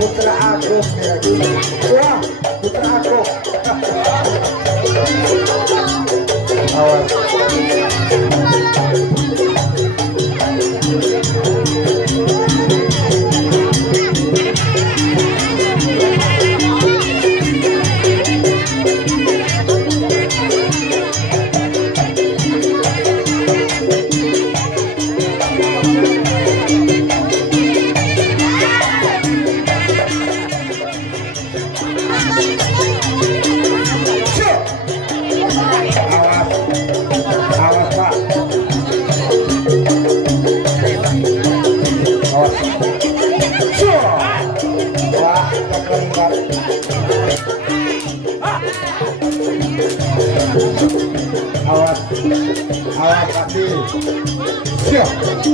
Putra Agung ya. Wah, Putra Agung. Awas. Awas, awas kaki. Siap,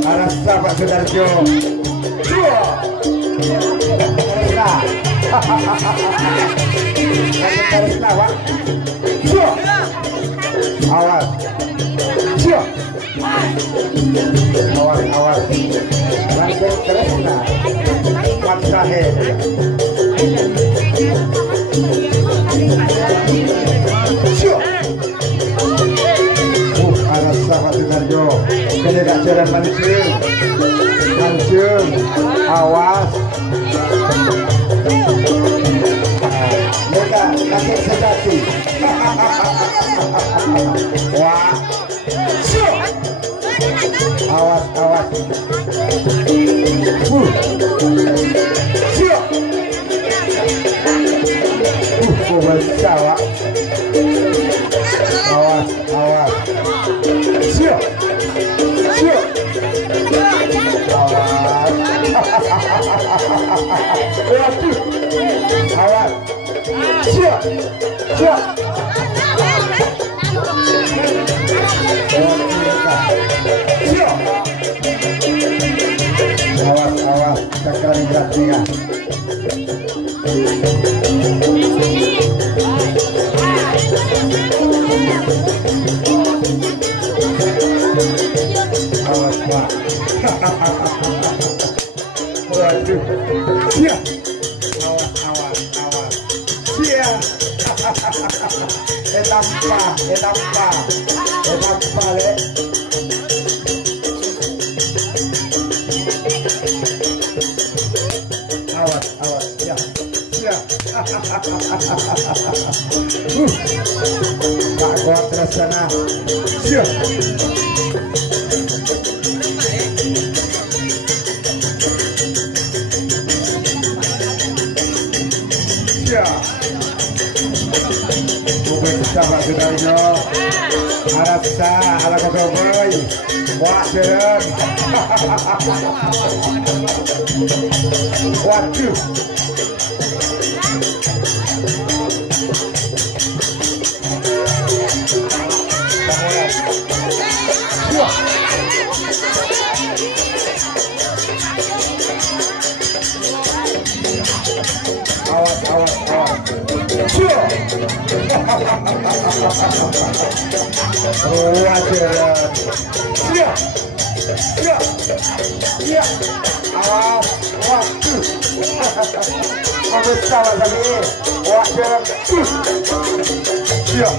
arah sahabat Sudarjo. Siap. Teruslah. Teruslah, Wak. Siap. Awas. Siap. Awas, awas. Langsung teruslah. Empat terakhir. Siap. Arah sahabat Sudarjo. Tidak jalan mancing. Mancing. Awas. Mereka kakek sejati. Wah. Siap. Awas, awas. Siap. Besar, Wak. Awas, awas. Siap. Siap. Awas. Waduh. Awas. Siap. Siap. Siap. Awas, awas. Cakran beratnya. Awas, Pak. Waduh. Siap. Awas, awas, awas. Siap. Etampa, etampa. Etampa, le. Awas, awas. Siap. Siap. Pak kuat terus sana. Siap. Bukan sahabat Sudarjo. Harap sah, ala kau boy. Wah jalan. Waduh. Awas, awas, awas. Siap. Wajar. Siap. Siap. Siap. Awas. Waduh. Awas kawan lagi. Wajar. Siap.